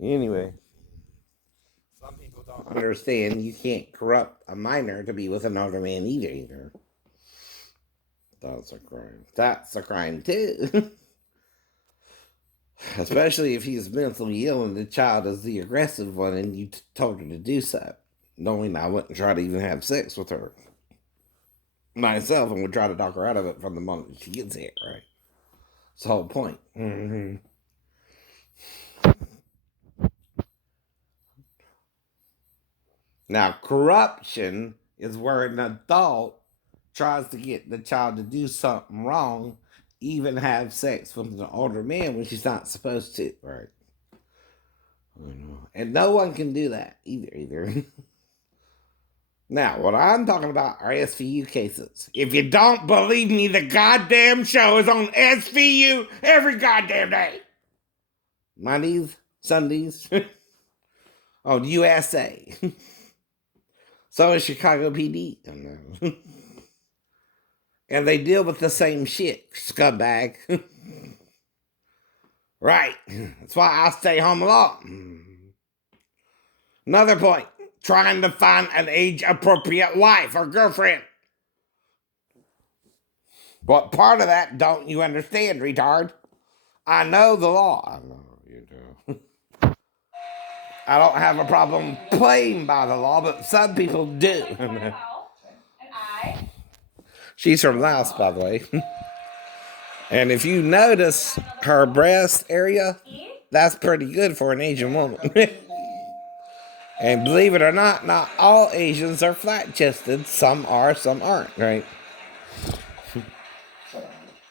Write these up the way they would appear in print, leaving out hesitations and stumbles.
Anyway, some people don't understand you can't corrupt a minor to be with another man either. That's a crime. That's a crime too. Especially if he's mentally ill and the child is the aggressive one and you told her to do so. Knowing I wouldn't try to even have sex with her myself and would try to talk her out of it from the moment she gets here, right? It's the whole point. Mm-hmm. Now, corruption is where an adult tries to get the child to do something wrong, even have sex with an older man when she's not supposed to, right? And no one can do that either. Now, what I'm talking about are SVU cases. If you don't believe me, the goddamn show is on SVU every goddamn day. Mondays, Sundays, on USA. So is Chicago PD. And they deal with the same shit, scumbag. Right. That's why I stay home alone. Another point, trying to find an age-appropriate wife or girlfriend. What part of that don't you understand, retard? I know the law. I know you do. I don't have a problem playing by the law, but some people do. She's from Laos, by the way. And if you notice her breast area, that's pretty good for an Asian woman. And believe it or not all Asians are flat-chested. Some are, some aren't, right?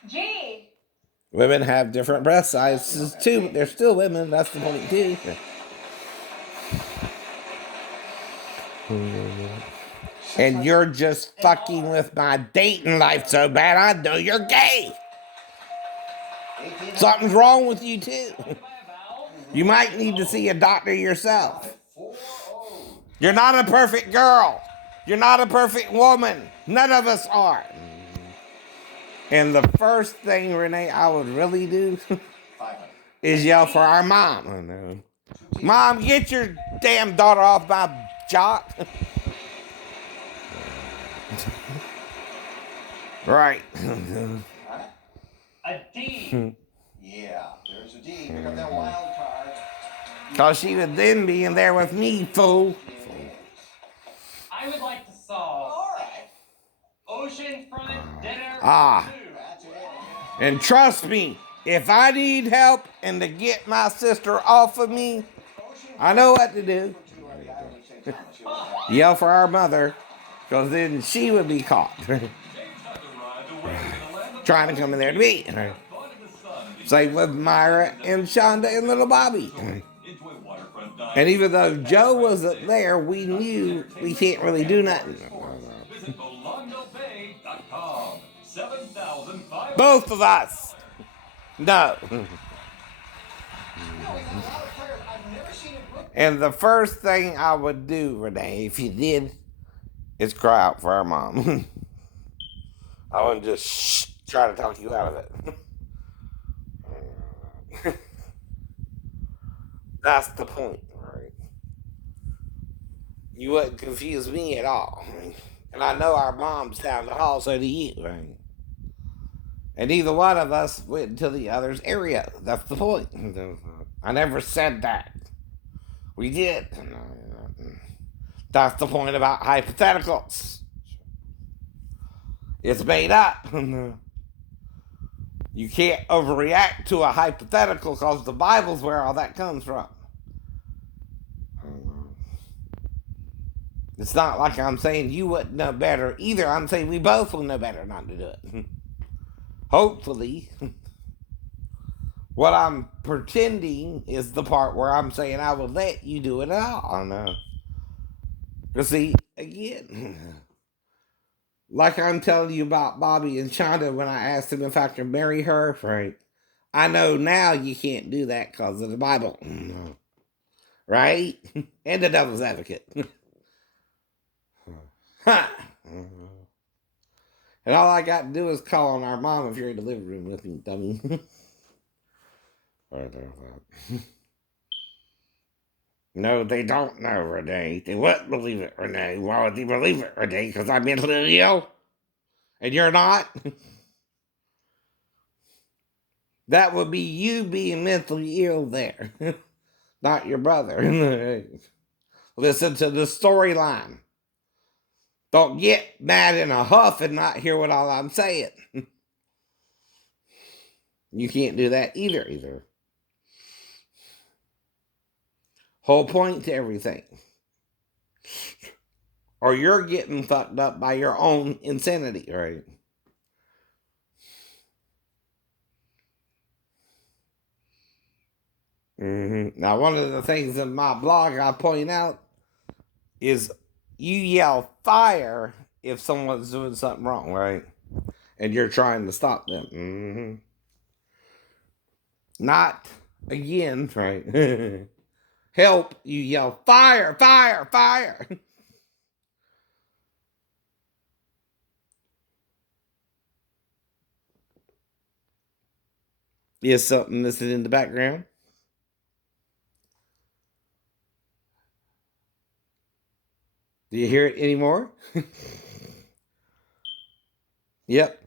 G. Women have different breast sizes too, but they're still women. That's the point too. And you're just fucking with my dating life so bad I know you're gay. Something's wrong with you too. You might need to see a doctor yourself. You're not a perfect girl. You're not a perfect woman. None of us are. And the first thing, Renee, I would really do is yell for our mom. Oh, no. Mom, get your damn daughter off my jock. Right. A D. Yeah, there's a D. Pick up that wild card. Because she would then be in there with me, fool. I would like to solve. All right. Oceanfront dinner. And trust me, if I need help and to get my sister off of me, I know what to do. Yell for our mother, because then she would be caught. Trying to come in there to me. Same with Myra and Shonda and little Bobby. And even though Joe wasn't there, we knew we can't really do nothing. Both of us. No. And the first thing I would do, Renee, if you did, is cry out for our mom. I wouldn't just try to talk you out of it. That's the point, right? You wouldn't confuse me at all. And I know our moms down the hall, so do you, right? And neither one of us went to the other's area. That's the point. I never said that. We did. That's the point about hypotheticals. It's made up. You can't overreact to a hypothetical because the Bible's where all that comes from. It's not like I'm saying you wouldn't know better either. I'm saying we both will know better not to do it. Hopefully. What I'm pretending is the part where I'm saying I will let you do it all. No. You see, again, like I'm telling you about Bobby and Shonda when I asked him if I could marry her, right? I know now you can't do that because of the Bible. Right? And the devil's advocate. And all I got to do is call on our mom if you're in the living room with me, dummy. No, they don't know, Renee. They wouldn't believe it, Renee. Why would they believe it, Renee? Because I'm mentally ill? And you're not? That would be you being mentally ill there. Not your brother. Listen to the storyline. Don't get mad in a huff and not hear what all I'm saying. You can't do that either. Whole point to everything. Or you're getting fucked up by your own insanity, right? Now, one of the things in my blog I point out is you yell fire if someone's doing something wrong, right? And you're trying to stop them. Not again, right? Help, you yell fire, fire, fire. Is something listening in the background? Do you hear it anymore? Yep.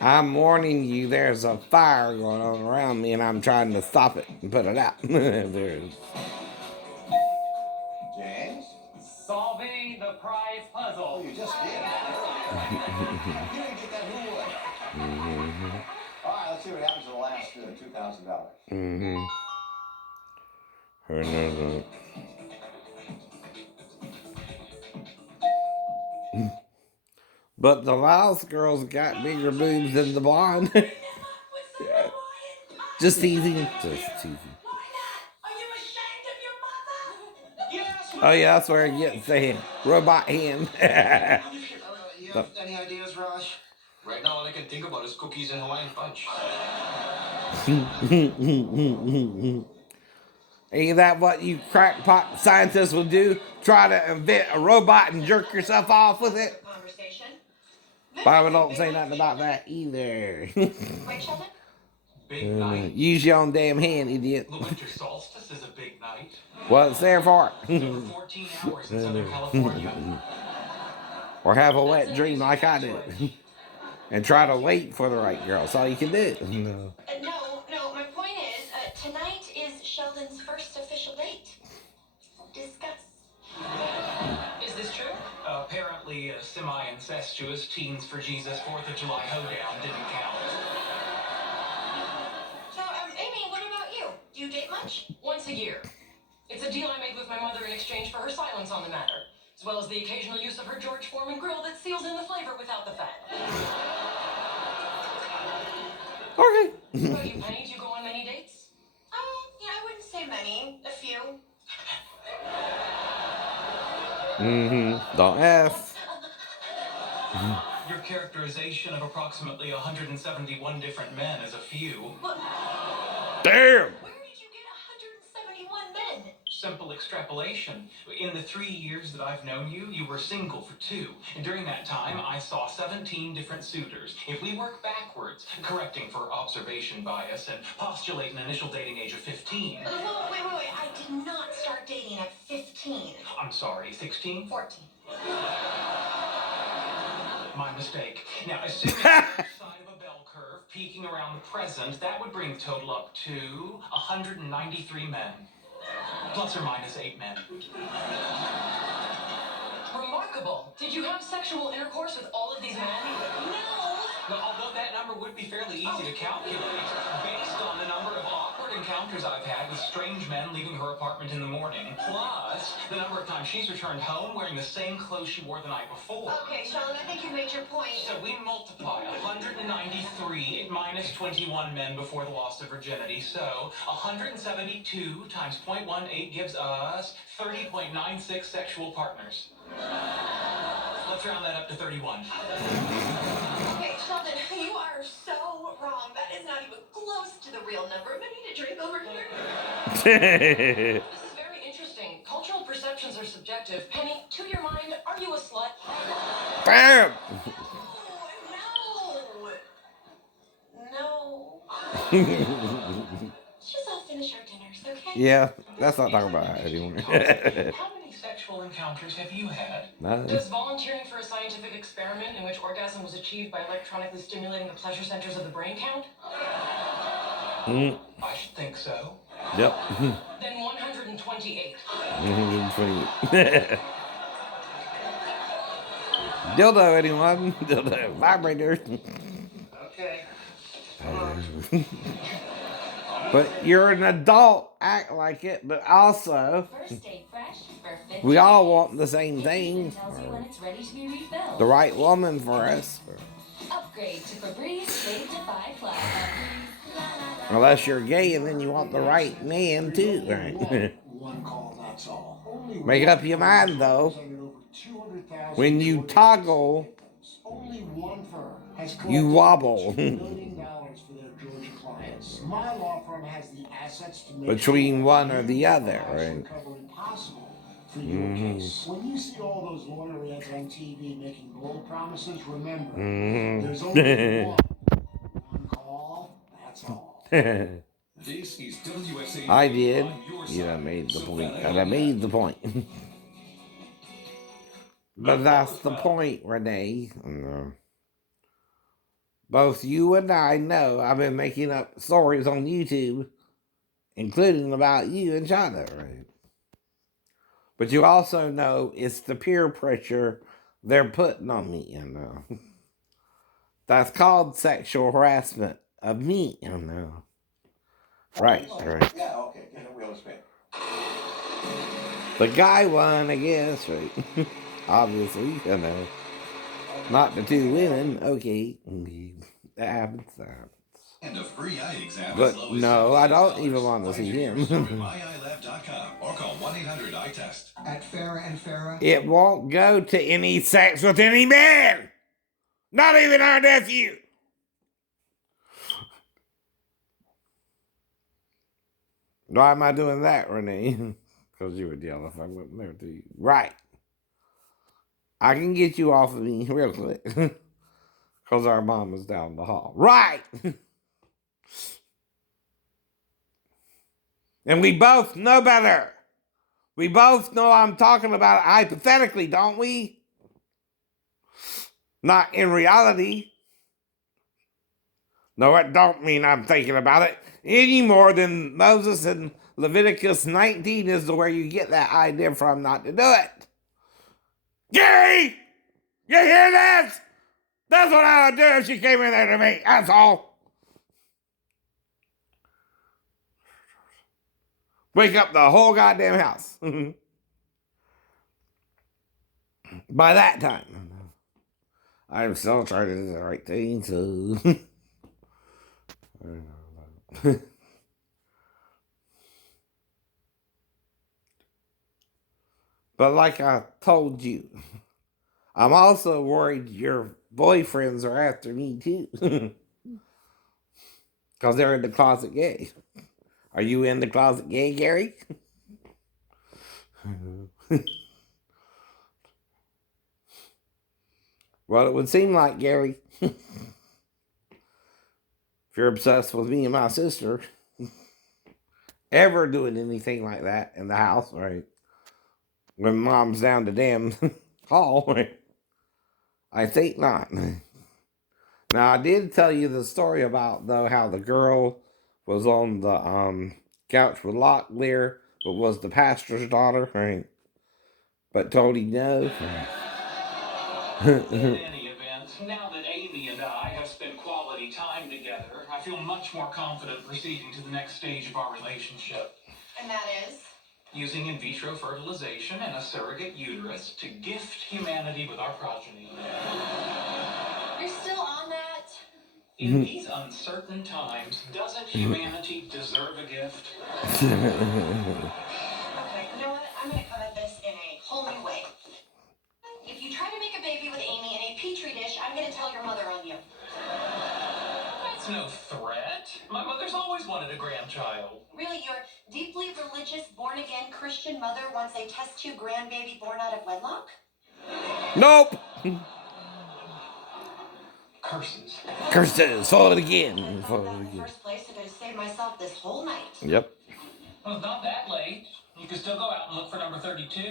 I'm warning you, there's a fire going on around me, and I'm trying to stop it and put it out. There's... James? Solving the prize puzzle. Oh, you just did. You didn't get that who would. All right, let's see what happens to the last $2,000. But the Laos girls got bigger boobs than the blonde. Just teasing. Oh yeah, that's where it gets the hand. Robot hand. You have any ideas, Raj? Right now, all I can think about is cookies and Hawaiian punch. Ain't that what you crackpot scientists would do? Try to invent a robot and jerk yourself off with it? Bible don't say nothing about that either. Right, Sheldon? Big night. Use your own damn hand, idiot. The winter solstice is a big night. Well, it's there for it. Over 14 hours in Southern California. Or have a wet dream like I do. And try to wait for the right girl. That's all you can do. No, my point is, tonight is Sheldon's first official date. Discuss. Is this true? Apparently, a semi-incestuous Teens for Jesus 4th of July hoedown didn't count. So, Amy, what about you? Do you date much? Once a year. It's a deal I made with my mother in exchange for her silence on the matter, as well as the occasional use of her George Foreman grill that seals in the flavor without the fat. Okay. What about you, Penny? Do you go on many dates? Yeah, I wouldn't say many. A few. Don't ask. Your characterization of approximately 171 different men is a few. Damn. Where did you get 171 men? Simple extrapolation. In the 3 years that I've known you, you were single for 2. And during that time, I saw 17 different suitors. If we work backwards, correcting for observation bias, and postulate an initial dating age of 15. Whoa, wait. I did not start dating at 15. I'm sorry, 16? 14. My mistake. Now, assuming the side of a bell curve peaking around the present, that would bring the total up to 193 men. Plus or minus 8 men. Remarkable. Did you have sexual intercourse with all of these men? Now, although that number would be fairly easy to calculate, based on the number of awkward encounters I've had with strange men leaving her apartment in the morning, plus the number of times she's returned home wearing the same clothes she wore the night before. Okay, Sheldon, I think you made your point. So we multiply 193 minus 21 men before the loss of virginity. So 172 times 0.18 gives us 30.96 sexual partners. Let's round that up to 31. Okay, Sheldon, you are so wrong. That is not even close to the real number. I need a drink over here. This is very interesting. Cultural perceptions are subjective. Penny, to your mind, are you a Damn. No. Let's just all finish our dinners, okay? Yeah, that's not talking about that anymore. How many sexual encounters have you had? None. Does volunteering for a scientific experiment in which orgasm was achieved by electronically stimulating the pleasure centers of the brain count? I should think so. Yep. Then 128. 120. Dildo, anyone? Dildo. Vibrator. Okay. But you're an adult, act like it, but also First stay fresh for 50 we all days. want the same It thing. even tells you when it's ready to be refilled. The right woman for us. Upgrade to Febreze Save Defy Plus. Unless you're gay and then you want the right man too, right? One call, that's all. Only Make up your mind though. When you toggle, only one firm has you wobble. $2 million for their Georgia clients. My law firm has the assets to make Between sure one or you the have other, right? recovery possible for your case. When you see all those lawyer ads on TV making bold promises, remember, there's only one call, that's all. This is WSA. I did. on your You know, side. made the So point. that And I made the point. But that's the point, Renee. Both you and I know I've been making up stories on YouTube, including about you and China, right? But you also know it's the peer pressure they're putting on me, you know. That's called sexual harassment of me, you know. Right, right. Yeah, okay, get a wheel of spin. The guy won, I guess, right? Obviously, you know. Not the two women, okay. That happens. And a free eye exam. But as low as no, I don't $16. even want to see Find your him. store at myeyelab.com or call 1-800-ITEST. At Farrah and Farrah. It won't go to any sex with any man. Not even our nephew. Why am I doing that, Renee? Because you would yell if I went there to you. Right. I can get you off of me real quick. Because our mom is down the hall. Right. And we both know better. We both know I'm talking about it hypothetically, don't we? Not in reality. No, it don't mean I'm thinking about it any more than Moses in Leviticus 19 is where you get that idea from not to do it. Gary! You hear this? That's what I would do if she came in there to me. That's all. Wake up the whole goddamn house. By that time, I'm still trying to do the right thing, so. But like I told you, I'm also worried your boyfriends are after me too. Because they're in the closet gay. Are you in the closet gay, Gary? Well, it would seem like, Gary, if you're obsessed with me and my sister, ever doing anything like that in the house, right? When mom's down the damn hall, right? I think not. Now, I did tell you the story about, though, how the girl was on the couch with Locklear, but was the pastor's daughter, right? But told him no. In any event, now that Amy and I have spent quality time together, I feel much more confident proceeding to the next stage of our relationship. And that is? Using in vitro fertilization and a surrogate uterus to gift humanity with our progeny. You're still on that? In these uncertain times, doesn't humanity deserve a gift? Okay, you know what? I'm gonna come at this in a whole new way. If you try to make a baby with Amy in a petri dish, I'm gonna tell your mother on you. That's no threat. My mother's always wanted a grandchild. Really, your deeply religious, born-again Christian mother wants a test tube grandbaby born out of wedlock? Nope. Curses. Curses. Fall it again. Fall it In the again. first place, I could have saved myself this whole night. Yep. Well, it's not that late. You can still go out and look for number 32.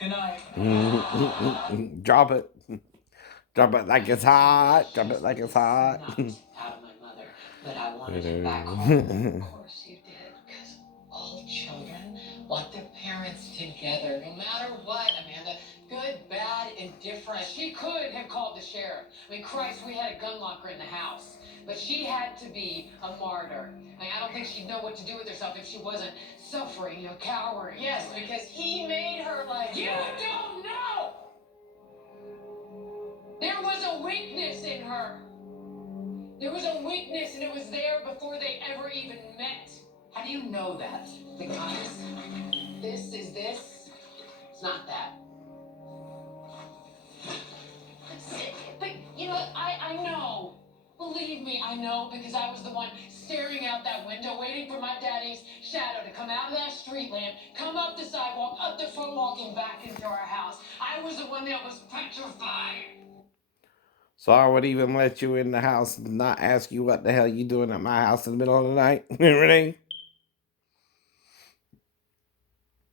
Good night. Drop it. Drop it like it's hot. Drop it like it's hot. Out of my mother, but I wanted him back home. Of course you did, because all children want their parents together, no matter what, Amanda. Good, bad, indifferent. She could have called the sheriff. I mean, Christ, we had a gun locker in the house. But she had to be a martyr. I mean, I don't think she'd know what to do with herself if she wasn't suffering, cowering. Yes, because he made her like You that. don't know! There was a weakness in her. There was a weakness, and it was there before they ever even met. How do you know that? Because this is this, it's not that. But, I know. Believe me, I know, because I was the one staring out that window, waiting for my daddy's shadow to come out of that street lamp, come up the sidewalk, up the foot walking back into our house. I was the one that was petrified. So I would even let you in the house and not ask you what the hell you doing at my house in the middle of the night. Everything.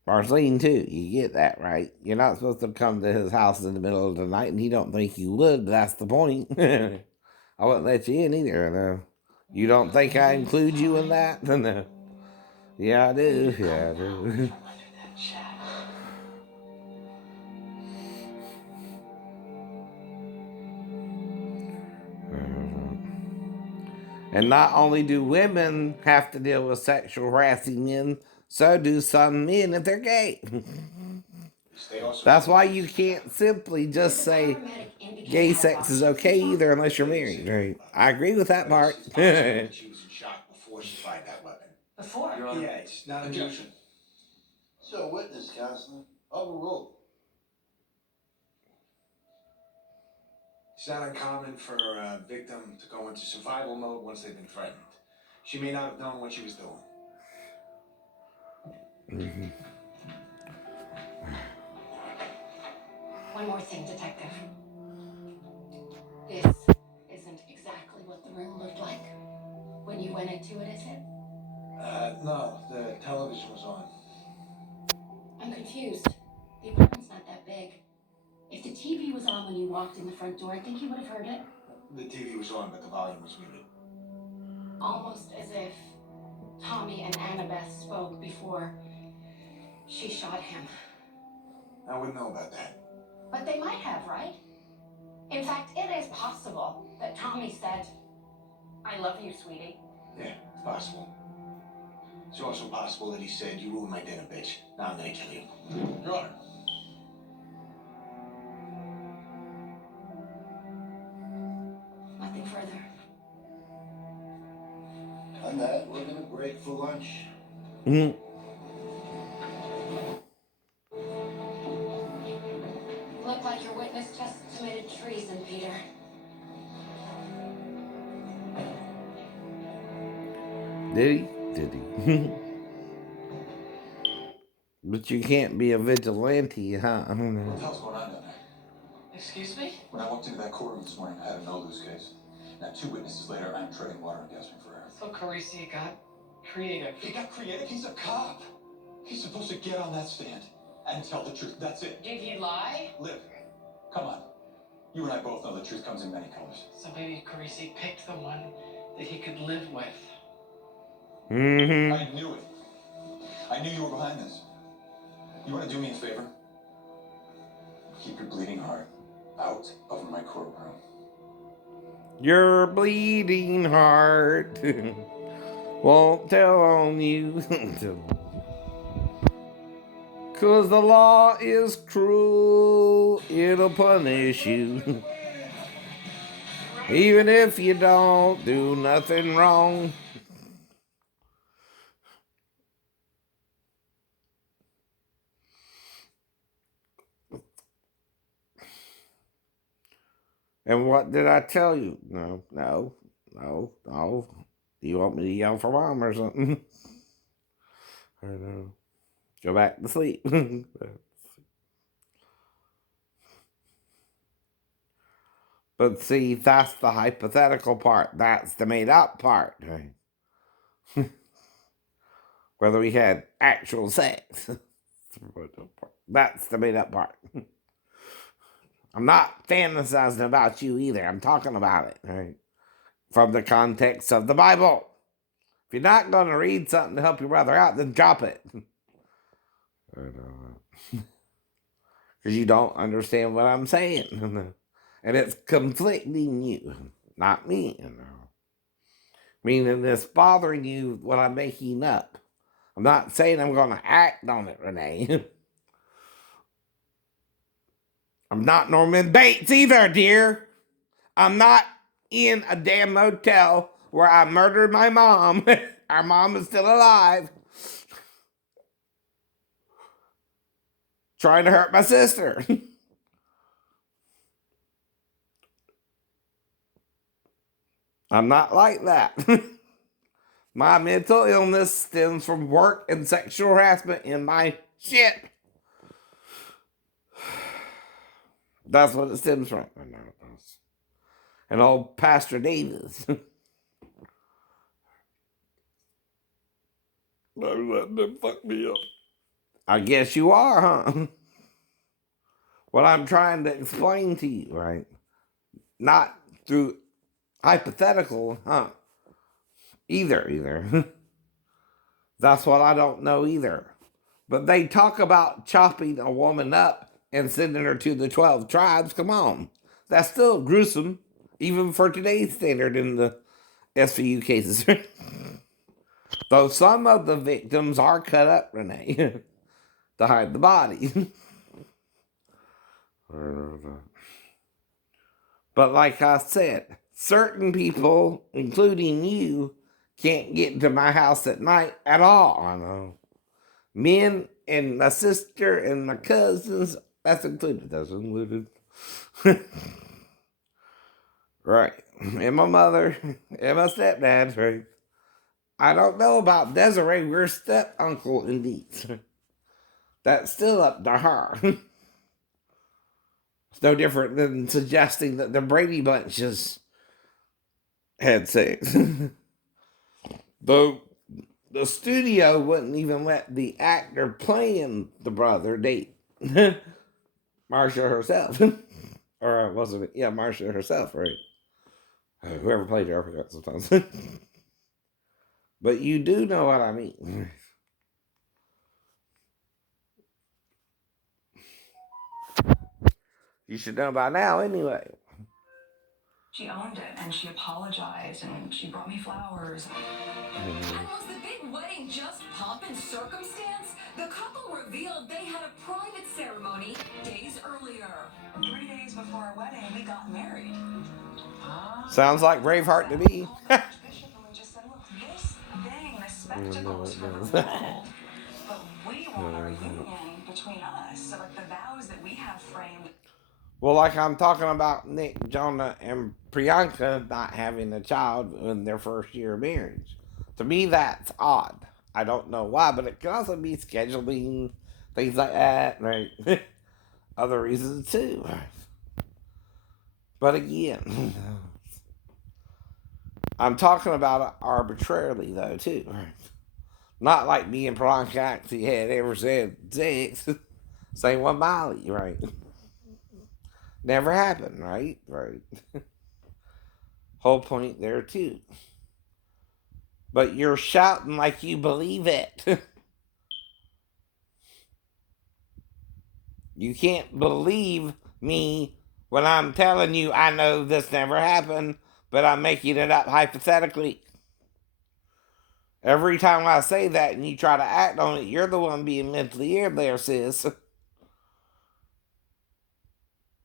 Marceline too, you get that, right? You're not supposed to come to his house in the middle of the night, and he don't think you would, but that's the point. I wouldn't let you in either. No. You don't think I include you in that? No. Yeah, I do. Yeah, I do. And not only do women have to deal with sexual harassing men, so do some men if they're gay. That's why you can't simply just say gay sex is okay either unless you're married. Right? I agree with that part. She was in shock before she fired that weapon. Before? Yeah, it's not Objection. So, witness, Counselor. Overruled. It's not uncommon for a victim to go into survival mode once they've been threatened. She may not have known what she was doing. One more thing, Detective. This isn't exactly what the room looked like when you went into it, is it? No, the television was on. I'm confused. The apartment's not that big. If the TV was on when you walked in the front door, I think you would have heard it. The TV was on, but the volume was muted. Almost as if Tommy and Annabeth spoke before she shot him. I wouldn't know about that. But they might have, right? In fact, it is possible that Tommy said, "I love you, sweetie." Yeah, it's possible. It's also possible that he said, "You ruined my dinner, bitch. Now I'm gonna kill you." Your Honor. Nothing further. On that, we're gonna break for lunch. Mhm. Looked like your witness just committed treason, Peter. Did he? Did he? But you can't be a vigilante, huh? I don't What know. the hell's going on down there? Excuse me? When I walked into that courtroom this morning, I had a no-lose case. Now, 2 witnesses later, I'm treading water and gasping for air. So Carisi got creative. He got creative. He's a cop. He's supposed to get on that stand and tell the truth. That's it. Did he lie? Liv, come on. You and I both know the truth comes in many colors. So maybe Carisi picked the one that he could live with. Mm-hmm. I knew it. I knew you were behind this. You want to do me a favor? Keep your bleeding heart out of my courtroom. Your bleeding heart won't tell on you. 'Cause the law is cruel, it'll punish you. Even if you don't do nothing wrong. And what did I tell you? No. Do you want me to yell for mom or something? I don't know. Go back to sleep. But see, that's the hypothetical part. That's the made up part. Right? Whether we had actual sex. That's the made up part. I'm not fantasizing about you either. I'm talking about it, right? From the context of the Bible. If you're not going to read something to help your brother out, then drop it. Because you don't understand what I'm saying. And it's conflicting you, not me. Meaning it's bothering you what I'm making up. I'm not saying I'm going to act on it, Renee. I'm not Norman Bates either, dear. I'm not in a damn motel where I murdered my mom. Our mom is still alive. Trying to hurt my sister. I'm not like that. My mental illness stems from work and sexual harassment in my shit. That's what it stems from. And old Pastor Davis. I'm letting them fuck me up. I guess you are, huh? What I'm trying to explain to you, right? Not through hypothetical, huh? Either. That's what I don't know either. But they talk about chopping a woman up and sending her to the 12 tribes. Come on. That's still gruesome, even for today's standard in the SVU cases. Though some of the victims are cut up, Renee, to hide the body. But like I said, certain people, including you, can't get into my house at night at all. I know. Men and my sister and my cousins, that's included. Right. And my mother and my stepdad, right? I don't know about Desiree. We're step uncle indeed. That's still up to her. It's no different than suggesting that the Brady Bunches had sex. Though the studio wouldn't even let the actor playing the brother date Marsha herself. Or wasn't it? Yeah, Marsha herself, right? Whoever played her, I forgot sometimes. But you do know what I mean. You should know by now anyway. She owned it and she apologized and she brought me flowers. And was the big wedding just pomp and circumstance? The couple revealed they had a private ceremony days earlier. 3 days before our wedding, we got married. Sounds like Braveheart to me. Bishop and we just said, look, this thing, this spectacle is for the world. But we want a reunion between us. So like the vows that we have framed. Well, like I'm talking about Nick, Jonah, and Priyanka not having a child in their first year of marriage. To me, that's odd. I don't know why, but it could also be scheduling, things like that, right? Other reasons too. But again, I'm talking about it arbitrarily though too. Not like me and Priyanka actually had ever said sex. Same with Miley, right? Never happened, right? Right. Whole point there too. But you're shouting like you believe it. You can't believe me when I'm telling you I know this never happened, but I'm making it up hypothetically. Every time I say that and you try to act on it, you're the one being mentally ill there, sis.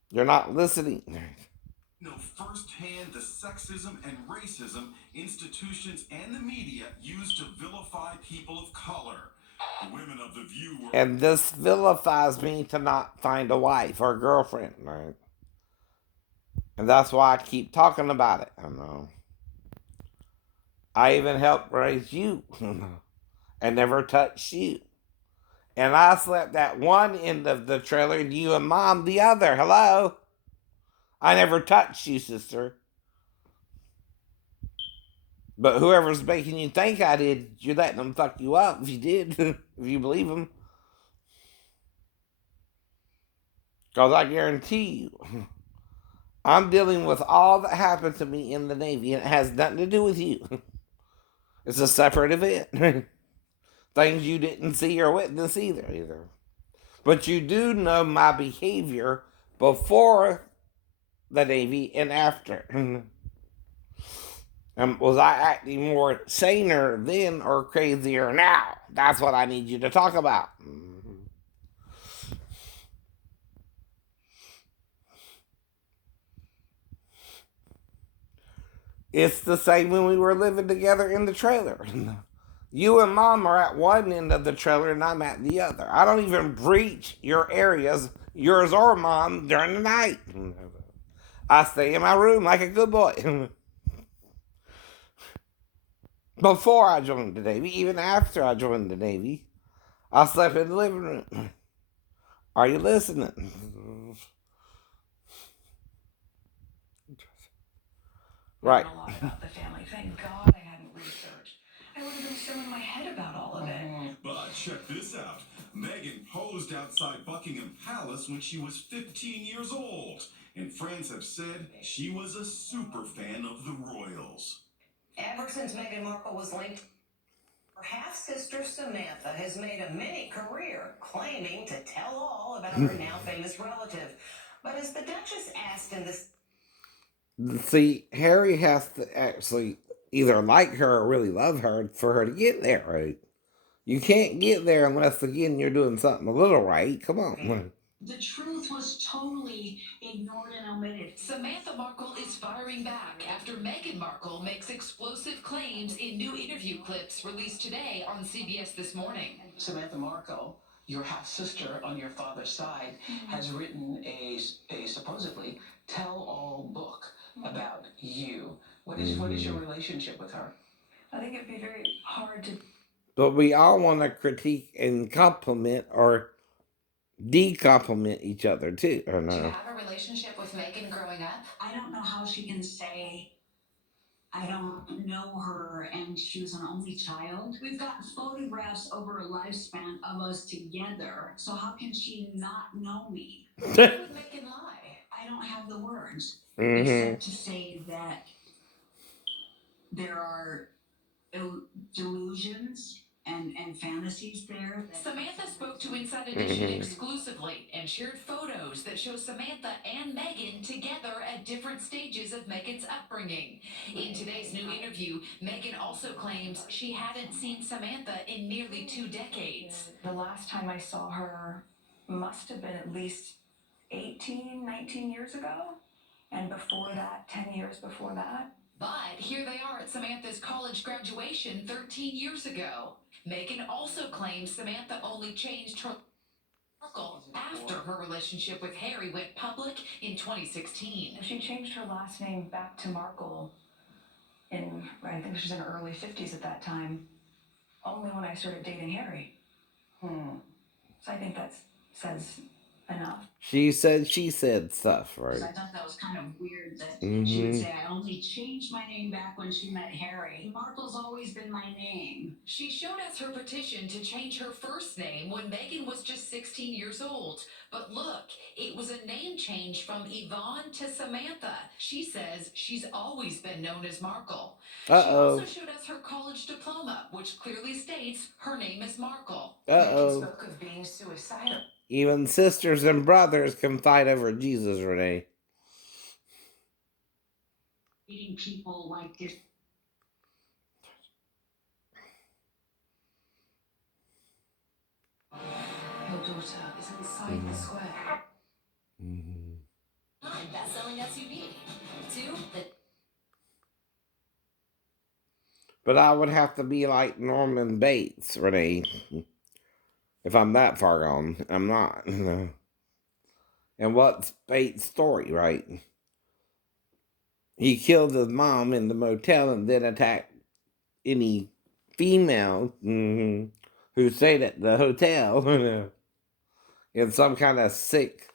You're not listening. Know firsthand the sexism and racism institutions and the media use to vilify people of color. The women of The View were... And this vilifies me to not find a wife or a girlfriend, right? And that's why I keep talking about it. I know. I even helped raise you and never touched you. And I slept at one end of the trailer and you and Mom the other. Hello? I never touched you, sister. But whoever's making you think I did, you're letting them fuck you up if you did, if you believe them. Because I guarantee you, I'm dealing with all that happened to me in the Navy, and it has nothing to do with you. It's a separate event. Things you didn't see or witness either. But you do know my behavior before the Navy and after. Was I acting more saner then or crazier now? That's what I need you to talk about. It's the same when we were living together in the trailer. You and Mom are at one end of the trailer and I'm at the other. I don't even breach your areas, yours or Mom, during the night. I stay in my room like a good boy. Before I joined the Navy, even after I joined the Navy, I slept in the living room. Are you listening? Right. A lot about the family. Thank God I hadn't researched. I would have been so in my head about all of it. But check this out. Meghan posed outside Buckingham Palace when she was 15 years old. And friends have said she was a super fan of the royals. Ever since Meghan Markle was linked, her half-sister Samantha has made a mini career claiming to tell all about her now famous relative. But as the Duchess asked in this... See, Harry has to actually either like her or really love her for her to get there, right? You can't get there unless, again, you're doing something a little right. Come on. The truth was totally ignored and omitted. Samantha Markle is firing back after Meghan Markle makes explosive claims in new interview clips released today on CBS This Morning. Samantha Markle, your half-sister on your father's side, has written a supposedly tell-all book about you. What is your relationship with her? I think it'd be very hard to... But we all want to critique and compliment or de-compliment each other, too. Or no? Do you have a relationship with Meghan growing up? I don't know how she can say I don't know her and she was an only child. We've got photographs over a lifespan of us together. So how can she not know me? Why would Meghan lie? I don't have the words. Except to say that there are delusions and fantasies there. Samantha spoke to Inside Edition exclusively and shared photos that show Samantha and Meghan together at different stages of Meghan's upbringing. In today's new interview, Meghan also claims she hadn't seen Samantha in nearly 2 decades. The last time I saw her must have been at least 18, 19 years ago. And before that, 10 years before that. But here they are at Samantha's college graduation 13 years ago. Meghan also claims Samantha only changed her Markle after her relationship with Harry went public in 2016. She changed her last name back to Markle in, I think she was in her early 50s at that time, only when I started dating Harry. So I think that says enough. She said stuff, right? I thought that was kind of weird that she would say, I only changed my name back when she met Harry. Markle's always been my name. She showed us her petition to change her first name when Meghan was just 16 years old. But look, it was a name change from Yvonne to Samantha. She says she's always been known as Markle. She also showed us her college diploma, which clearly states her name is Markle. Meghan spoke of being suicidal. Even sisters and brothers can fight over Jesus, Renee. Meeting people like this. Your daughter is inside the square. Best-selling SUV. 2, But I would have to be like Norman Bates, Renee. If I'm that far gone, I'm not. And what's Bates' story, right? He killed his mom in the motel and then attacked any female who stayed at the hotel in some kind of sick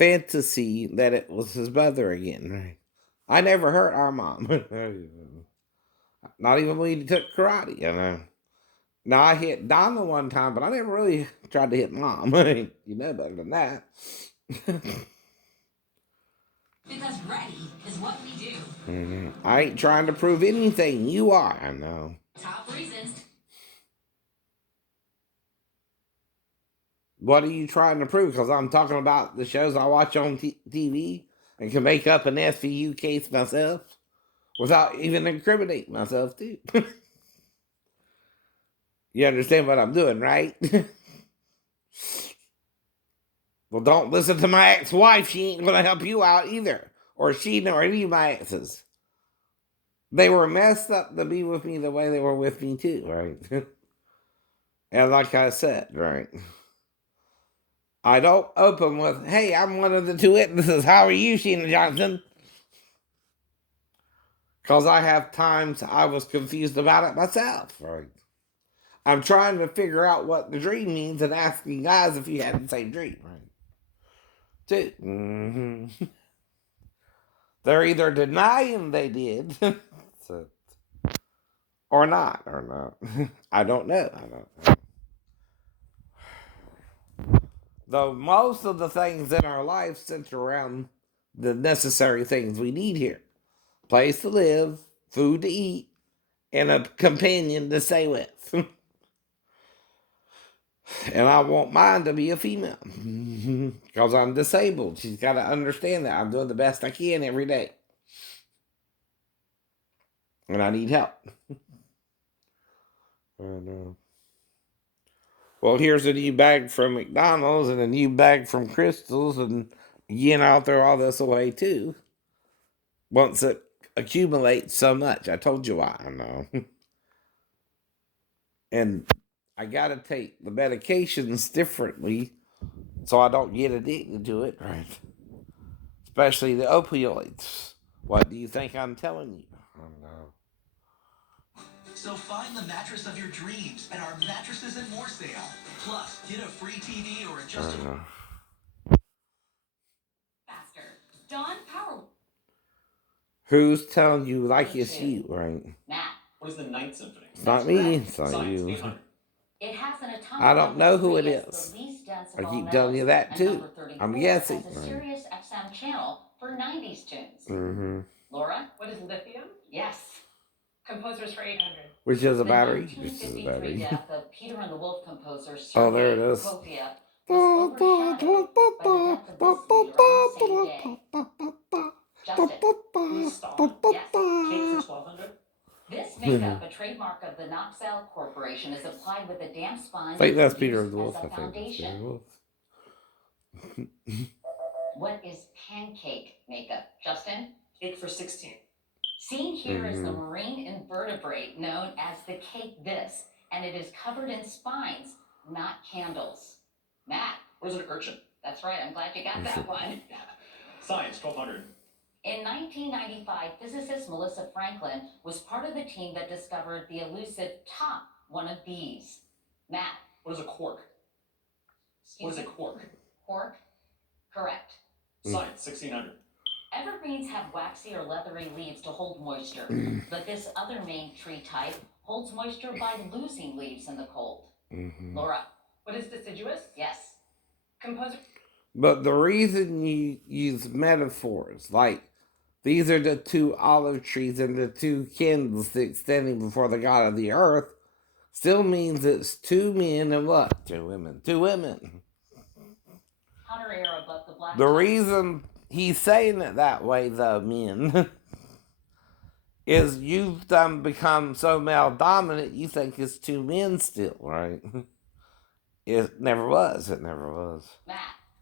fantasy that it was his mother again. Right? I never hurt our mom. Not even when he took karate, you know. Now, I hit Donna one time, but I never really tried to hit Mom. You know better than that. Because ready is what we do. I ain't trying to prove anything. You are, I know. Top reasons. What are you trying to prove? Because I'm talking about the shows I watch on TV and can make up an SVU case myself without even incriminating myself, too. You understand what I'm doing, right? Well, don't listen to my ex-wife. She ain't going to help you out either. Or she nor any of my exes. They were messed up to be with me the way they were with me too, right? And like I said, right? I don't open with, hey, I'm one of the two witnesses. How are you, Sheena Johnson? Because I have times I was confused about it myself, right? I'm trying to figure out what the dream means and asking guys if you had the same dream, right? Too. Mm-hmm. They're either denying they did, so, or not. I don't know. Though most of the things in our life center around the necessary things we need here. Place to live, food to eat, and a companion to stay with. And I want mine to be a female. Because I'm disabled. She's got to understand that I'm doing the best I can every day. And I need help. Well, here's a new bag from McDonald's and a new bag from Crystal's. And again, I'll throw all this away too. Once it accumulates so much. I told you why, I know. And I got to take the medications differently so I don't get addicted to it. Right. Especially the opioids. What do you think I'm telling you? I don't know. So find the mattress of your dreams at our Mattresses and More sale. Plus, get a free TV or adjustable. Faster. Dawn Power. Who's telling you like it's you, right? Matt. What is the Ninth Symphony? It's not me, it's not you. It has an atomic I don't know who it number is. the least dense of I all keep metals, telling you that and too. number 34 I'm guessing. has a Sirius XM channel for 90s tunes. Mm-hmm. Laura? What is lithium? Yes. Composers for 800. Which is a The battery? This is a 1953 battery. death of Peter and the Wolf composer Oh, there it Sergei is. Prokofiev was overshadowed by the death of this leader on the same day. Justin. Who's Stalin? Yes. Cake for 1200. This makeup, a trademark of the Knoxell Corporation, is applied with a damp sponge I think that's Peter used the Wolf. as a I think that's Peter the foundation. Wolf. What is pancake makeup, Justin? Cake for 16. Seen here is the marine invertebrate known as the cake this, and it is covered in spines, not candles. Matt. What is an urchin? That's right, I'm glad you got that one. Science, 1200. In 1995, physicist Melissa Franklin was part of the team that discovered the elusive top one of these. Matt. What is a quark? What is a quark? Quark? Correct. Science, 1600. Evergreens have waxy or leathery leaves to hold moisture, but this other main tree type holds moisture by losing leaves in the cold. Laura. What is deciduous? Yes. Composer. But the reason you use metaphors, like these are the two olive trees and the two candlesticks standing before the God of the earth, still means it's two men and what? Two women. Two women. Hunter era, but the black. The reason he's saying it that way, though, men, is you've become so male dominant, you think it's two men still, right? It never was. It never was. Matt.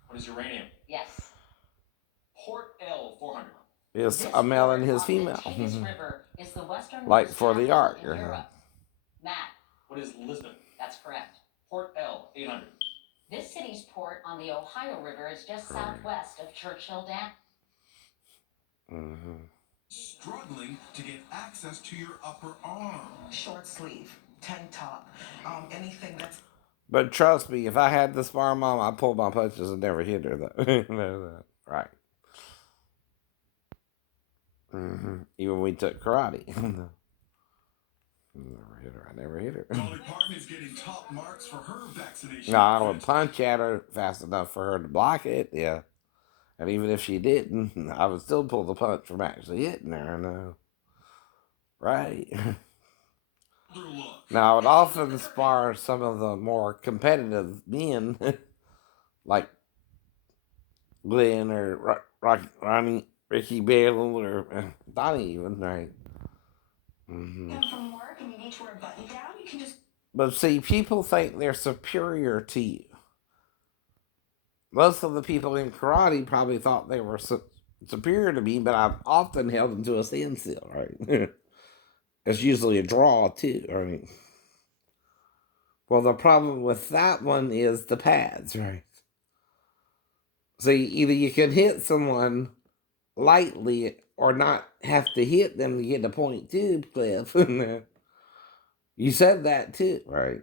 What is uranium? Yes. Port L, 400. It's a male and his female. River is the westernmost Like for the art. in Europe. Matt. What is Lisbon? That's correct. Port L, 800. This city's port on the Ohio River is just southwest of Churchill Dam. Struggling to get access to your upper arm. Short sleeve, tank top, anything that's But trust me, if I had the spar mom, I'd pull my punches and never hit her, though. Right. Even when we took karate. I never hit her. Dolly Parton is getting top marks for her vaccination. No, I would punch at her fast enough for her to block it, yeah. And even if she didn't, I would still pull the punch from actually hitting her, no. Right. Now, I would often spar some of the more competitive men, like Glenn or Ronnie, Ricky Bale, or Donnie even, right? Come from work and you need to wear a button down, you can just. But see, people think they're superior to you. Most of the people in karate probably thought they were superior to me, but I've often held them to a standstill, right? It's usually a draw, too, right? Well, the problem with that one is the pads, right? See, either you can hit someone lightly or not have to hit them to get a point, too, Cliff. You said that, too, right?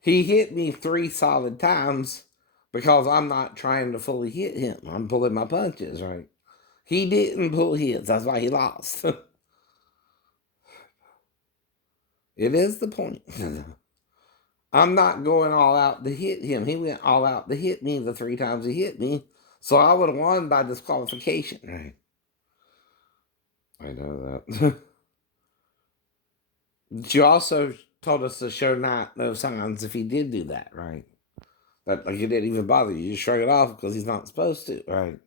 He hit me 3 solid times because I'm not trying to fully hit him. I'm pulling my punches, right? He didn't pull his. That's why he lost. It is the point. I'm not going all out to hit him. He went all out to hit me the 3 times he hit me. So I would have won by disqualification, right? I know that. But you also told us to show no signs if he did do that, right? That like it didn't even bother you. You shrug it off because he's not supposed to, right?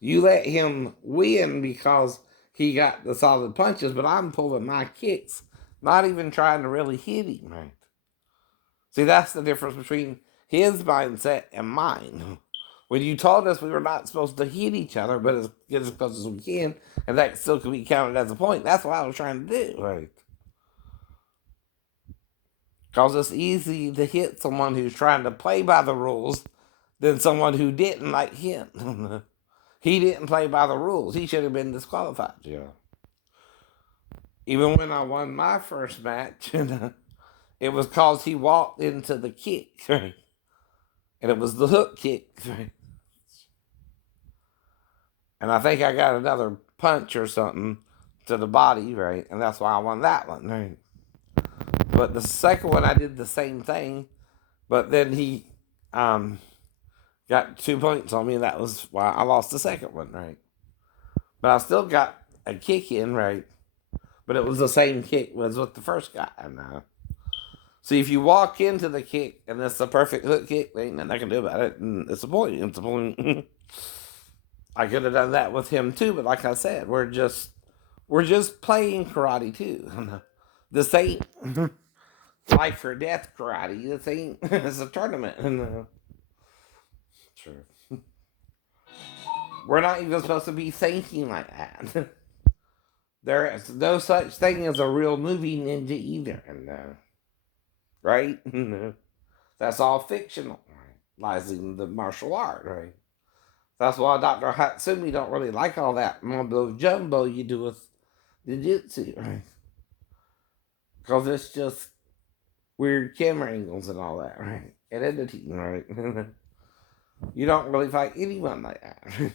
You let him win because he got the solid punches, but I'm pulling my kicks, not even trying to really hit him, right? See, that's the difference between his mindset and mine. When you told us we were not supposed to hit each other, but get as close as we can, and that still can be counted as a point, that's what I was trying to do, right? Because it's easy to hit someone who's trying to play by the rules than someone who didn't, like him. He didn't play by the rules. He should have been disqualified. Yeah. Even when I won my first match, it was because he walked into the kick, right? And it was the hook kick, right? And I think I got another punch or something to the body, right? And that's why I won that one, right? But the second one, I did the same thing, but then he got 2 points on me, and that was why I lost the second one, right? But I still got a kick in, right? But it was the same kick as with the first guy. And, see, if you walk into the kick and it's the perfect hook kick, there ain't nothing I can do about it. And it's a point. It's a point. I could have done that with him too, but like I said, we're just playing karate too. This ain't life or death karate. This ain't. It's a tournament. Sure. We're not even supposed to be thinking like that. There is no such thing as a real movie ninja either. Right? That's all fictional. Right? Lies in the martial art, right? That's why Dr. Hatsumi don't really like all that mumbo jumbo you do with jiu-jitsu, right? Because it's just weird camera angles and all that, right? And editing, right? You don't really fight anyone like that.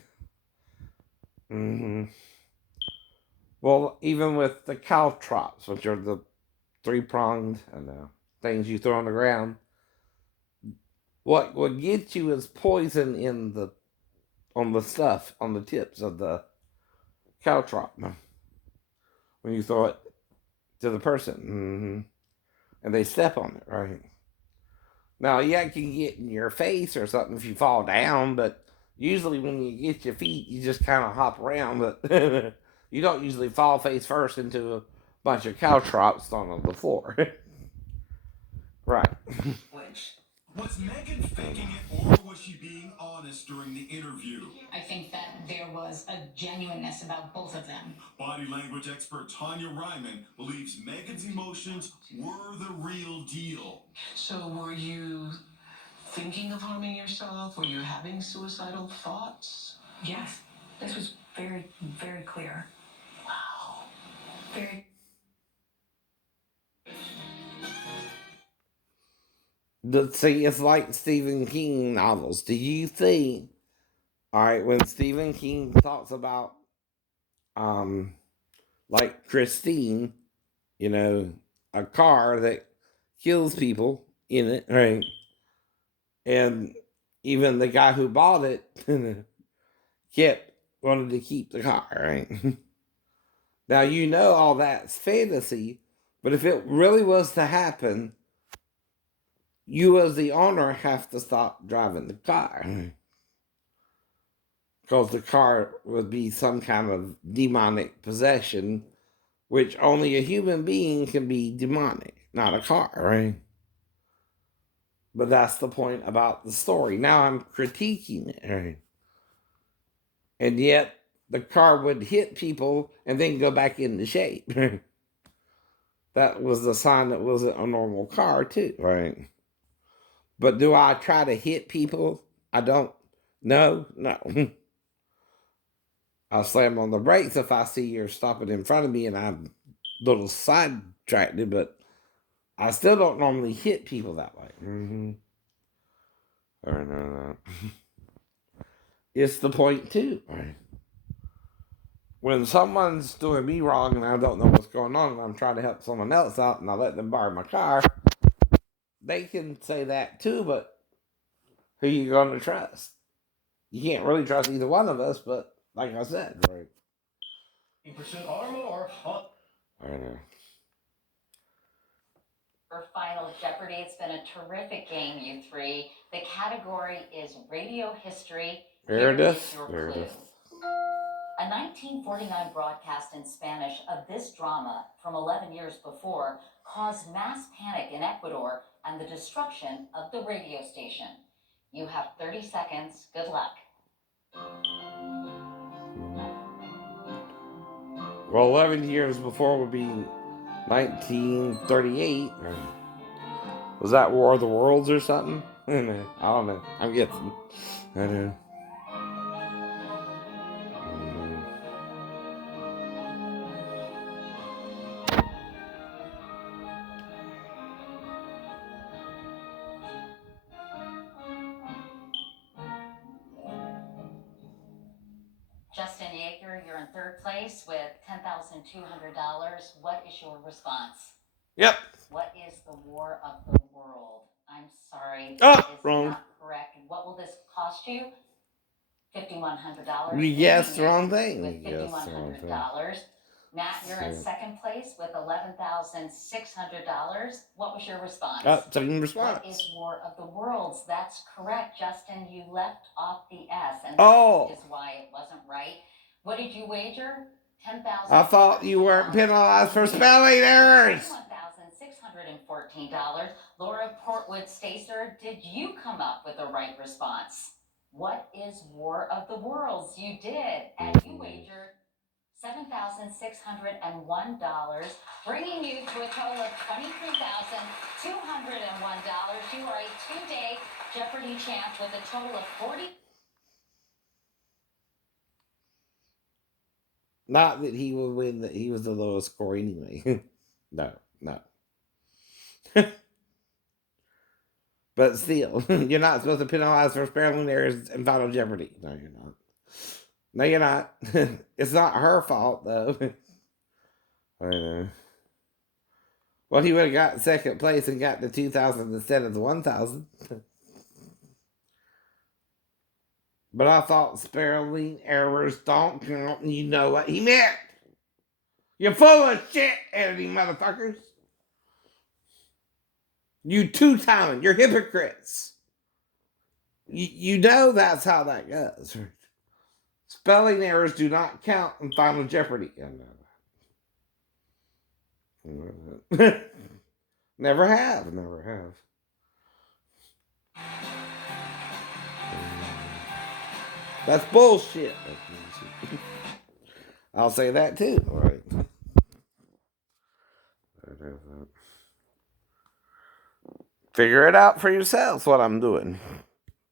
Well, even with the caltrops, which are the 3-pronged things you throw on the ground, what would get you is poison on the tips of the caltrop when you throw it to the person, and they step on it, right? Now, yeah, it can get in your face or something if you fall down, but usually when you get your feet, you just kind of hop around, but you don't usually fall face first into a bunch of caltrops on the floor. Right. Was Megan faking it, or was she being honest during the interview? I think that there was a genuineness about both of them. Body language expert Tanya Ryman believes Megan's emotions were the real deal. So were you thinking of harming yourself? Were you having suicidal thoughts? Yes, this was very, very clear. Wow. Very. See, it's like Stephen King novels. Do you think, all right, when Stephen King talks about, like Christine, you know, a car that kills people in it, right? And even the guy who bought it wanted to keep the car, right? Now, you know all that's fantasy, but if it really was to happen, you as the owner have to stop driving the car. Because the car would be some kind of demonic possession, which only a human being can be demonic, not a car, right? But that's the point about the story. Now I'm critiquing it, right? And yet the car would hit people and then go back into shape. That was the sign that wasn't a normal car too, right? But do I try to hit people? I don't. No. I'll slam on the brakes if I see you're stopping in front of me and I'm a little sidetracked, but I still don't normally hit people that way. No. It's the point too, right? When someone's doing me wrong and I don't know what's going on and I'm trying to help someone else out and I let them borrow my car, they can say that too, but who you going to trust? You can't really trust either one of us, but like I said, right? 8% or more. I know. For Final Jeopardy, it's been a terrific game, you three. The category is radio history. Here is your clue. A 1949 broadcast in Spanish of this drama from 11 years before caused mass panic in Ecuador and the destruction of the radio station. You have 30 seconds. Good luck. Well, 11 years before would be 1938. Was that War of the Worlds or something? I don't know. I'm guessing. I know. Justin Yeager, you're in third place with $10,200. What is your response? Yep. What is the War of the World? I'm sorry. Wrong. Not correct. What will this cost you? $5,100. Yes, wrong thing. With $5,100. Matt, you're in second place with $11,600. What was your response? Second response. What is War of the Worlds? That's correct, Justin. You left off the S, and that is why it wasn't right. What did you wager? $10,000. I thought you weren't penalized for spelling errors. $1,614. Laura Portwood Stacer, did you come up with the right response? What is War of the Worlds? You did, and you wagered $7,601, bringing you to a total of $23,201. You are a two-day Jeopardy champ with a total of 40. Not that he would win, that he was the lowest score anyway. No. But still, you're not supposed to penalize for spelling errors in Final Jeopardy. No, you're not. No, you're not. It's not her fault, though. I know. Well, he would have got second place and got the 2,000 instead of the 1,000. But I thought spelling errors don't count. You know what he meant. You're full of shit, editing motherfuckers. You two-timing. You're hypocrites. You know that's how that goes. Spelling errors do not count in Final Jeopardy. Never have. That's bullshit. I'll say that too. All right. Figure it out for yourselves what I'm doing.